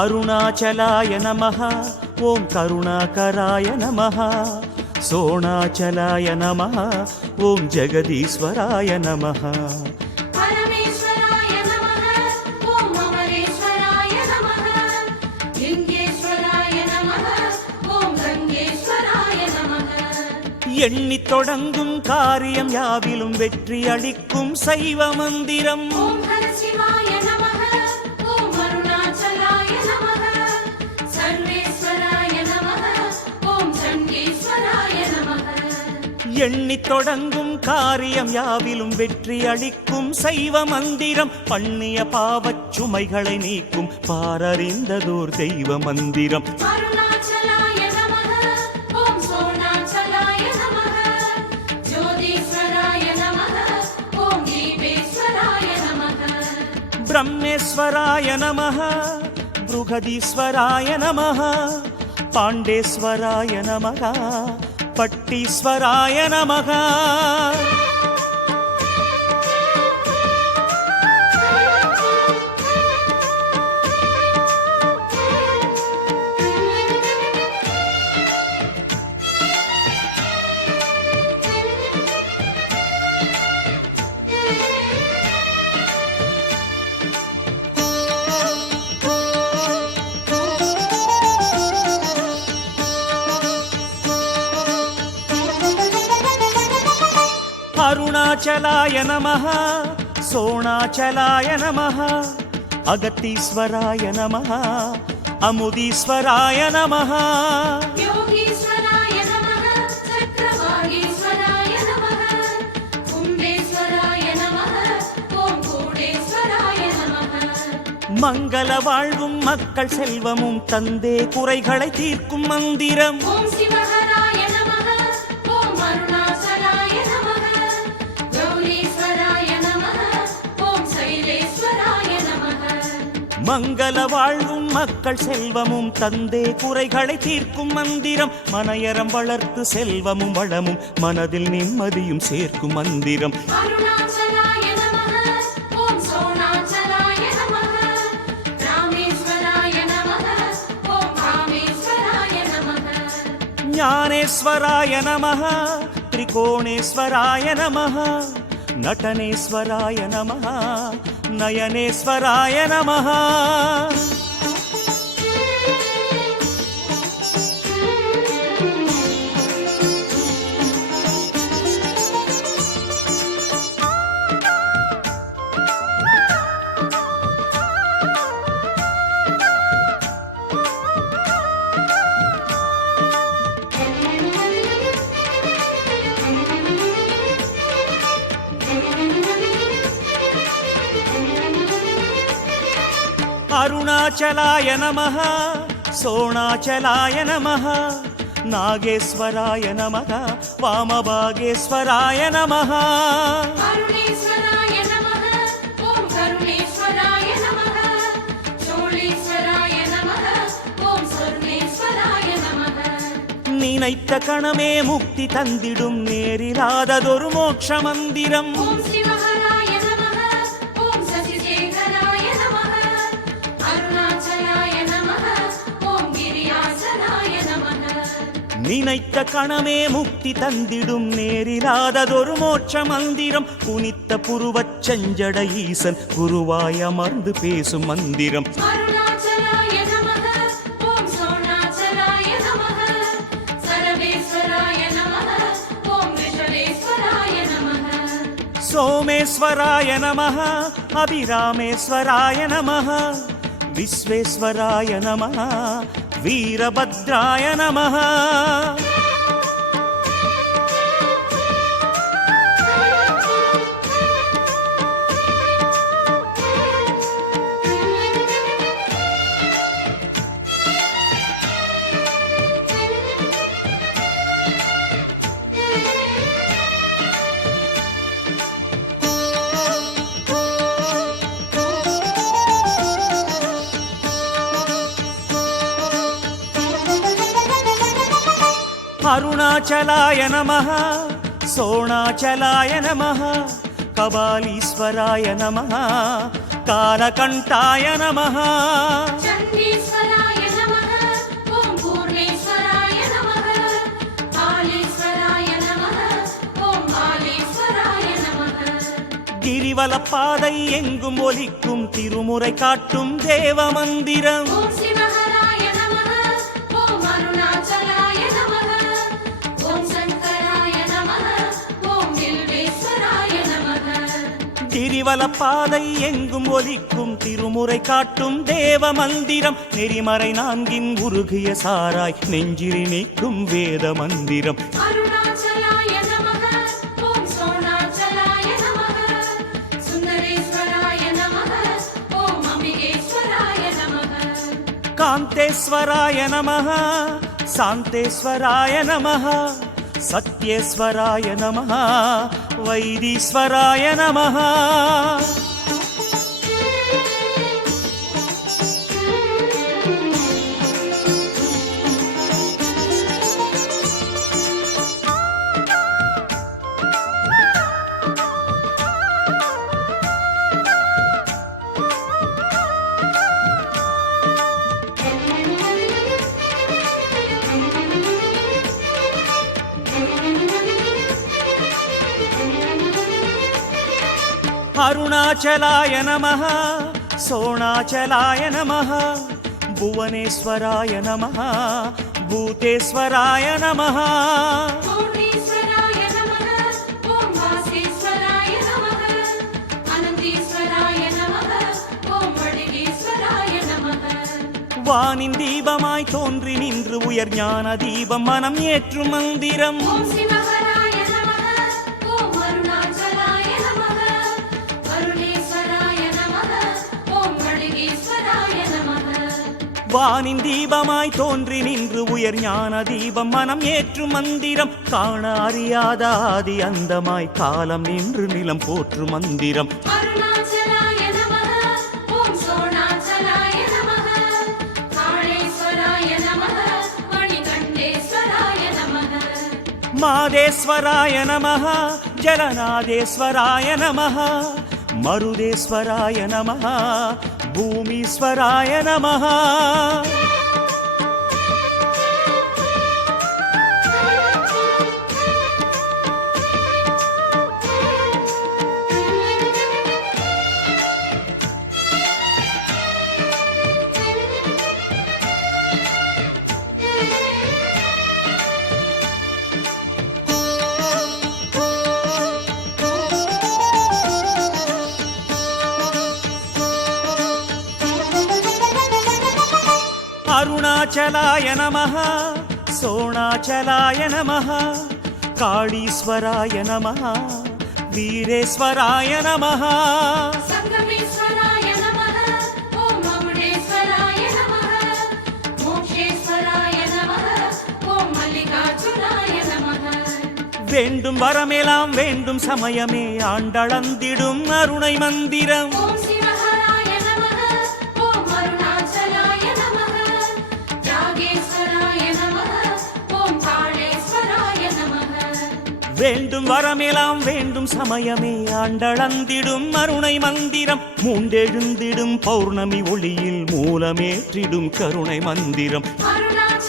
अरुणाचलाय नमः ओं करुणाकराय नमः सोणाचलाय नमः ओं जगदीश्वराय नमः परमेश्वराय नमः ओं अमरेश्वराय नमः लिंगेश्वराय नमः ओं गंगेश्वराय नमः எண்ணி தொடங்கும் காரியம் யாவிலும் வெற்றி அளிக்கும் சைவ மந்திரம் ओं हर शिवाय नमः ओं अरुणाचलाय नमः सर्वेश्वराय नमः ओं चंडीश्वराय नमः எண்ணி தொடங்கும் காரியம் யாவிலும் வெற்றி அளிக்கும் சைவ மந்திரம் பண்ணிய பாவச் சுமைகளை நீக்கும் பாரறிந்ததோர் தெய்வ மந்திரம் अरुणाचलाय नमः ओं सोणाचलाय नमः ज्योतिश्वराय नमः ओं दीपेश्वराय नमः ब्रह्मेश्वराय नमः बृहदीश्वराय नमः पाण्डेश्वराय नमः पट्टीश्वराय नमः अरुणाचलाय नमः सोणाचलाय नमः अगतीश्वराय नमः अमुदीश्वराय नमः योगीश्वराय नमः चक्रवागीश्वराय नमः कुम्भेश्वराय नमः ओं कूडेश्वराय नमः மங்கள வாழ்வும் மக்கள் செல்வமும் தந்தே குறைகளை தீர்க்கும் மந்திரம் ओं शिवहराय नमः ओं अरुणाचलाय नमः गौरीश्वराय नमः ओं शैलेश्वराय नमः மங்கள வாழ்வும் மக்கள் செல்வமும் தந்தே குறைகளை தீர்க்கும் மந்திரம் மனையறம் வளர்த்து செல்வமும் வளமும் மனதில் நிம்மதியும் சேர்க்கும் மந்திரம் अरुणाचलाय नमः ओं सोणाचलाय नमः रामेश्वराय नमः ओं कामेश्वराय नमः ஞானேஸ்வராய நமः त्रिकोणेश्वराय नमः नटनेश्वराय नमः नयनेश्वराय नमः अरुणाचलाय नमः सोणाचलाय नमः नागेश्वराय नमः वामभागेश्वराय नमः अरुणेश्वराय नमः ओं करुणेश्वराय नमः शूलेश्वराय नमः ओं सर्वेश्वराय नमः நினைத்த கணமே முக்தி தந்திடும் நேரிலாததொரு மோட்ச மந்திரம் ओं शिवहराय नमः ओं शशिशेखराय नमः अरुणाचलाय नमः ओं गिरियाचलाय नमः நினைத்த கணமே முக்தி தந்திடும் நேரிலாததொரு மோட்ச மந்திரம் புனித்த புருவச் செஞ்சட ஈசன் குருவாய் அமர்ந்து பேசும் மந்திரம் अरुणाचलाय नमः ओं सोणाचलाय नमः सर्वेश्वराय नमः ओं ऋषभेश्वराय नमः सोमेश्वराय नमः अभिरामेश्वराय नमः विश्वेश्वराय नमः वीरभद्राय नमः अरुणाचलाय नमः सोणाचलाय नमः कबालीश्वराय नमः कालकण्ठाय नमः चण्डीश्वराय नमः ॐ पूर्णेश्वराय नमः कालेश्वराय नमः ॐ बालेश्वराय नमः கிரிவலப்பாதை எங்கும் ஒலிக்கும் திருமுறை காட்டும் தேவ மந்திரம் ॐ शिवहराय नमः ॐ अरुणाचलाय नमः ॐ शङ्कराय नमः ॐ बिल्वेश्वराय नमः கிரிவலப்பாதை எங்கும் ஒலிக்கும் திருமுறை காட்டும் தேவ மந்திரம் நெறிமறை நான்கின் உருகிய சாராய் நெஞ்சில் நீக்கும் வேத மந்திரம் अरुणाचलाय नमः ॐ सोणाचलाय नमः सुन्दरेश्वराय नमः ॐ अम्बिकेश्वराय नमः कान्तेश्वराय नमः शान्तेश्वराय नमः सत्येश्वराय नमः वैदीश्वराय नमः अरुणाचलाय नमः सोणाचलाय नमः भुवनेश्वराय नमः भूतेश्वराय नमः पूर्णेश्वराय नमः ॐ वासेश्वराय नमः अनन्तेश्वराय नमः ॐ वडिगेश्वराय नमः வானின் தீபமாய் தோன்றி நின்று உயர் ஞான தீபம் மனம் ஏற்றும் மந்திரம் ॐ शिवहराय नमः ॐ अरुणाचलाय नमः अरुणेश्वराय नमः ॐ वडिगेश्वराय नमः வானின் தீபமாய் தோன்றி நின்று உயர் ஞான தீபம் மனம் ஏற்றும் மந்திரம் காண அறியாத ஆதி அந்தமாய் காலம் நின்று நிலம் போற்றும் மந்திரம் अरुणाचलाय नमः ॐ सोणाचलाय नमः काळेश्वराय नमः मणिकण्ठेश्वराय नमः मादेश्वराय नमः जलनादेश्वराय नमः मरुदेश्वराय नमः भूमीश्वराय नमः अरुणाचलाय नमः सोणाचलाय नमः काळीश्वराय नमः वीरेश्वराय नमः सङ्गमेश्वराय नमः ॐ मौडेश्वराय नमः मोक्षेश्वराय नमः ॐ मल्लिकार्जुनाय नमः வேண்டும் வரமெல்லாம் வேண்டும் சமயமே ஆண்டளந்திடும் அருணை மந்திரம் ॐ शिवहराय नमः ॐ अरुणाचलाय नमः यागेश्वराय नमः ॐ काळेश्वराय नमः வேண்டும் வரமெல்லாம் வேண்டும் சமயமே ஆண்டளந்திடும் அருணை மந்திரம் மூண்டெழுந்திடும் பௌர்ணமி ஒளியில் மூலமேற்றிடும் கருணை மந்திரம் अरुणाचलाय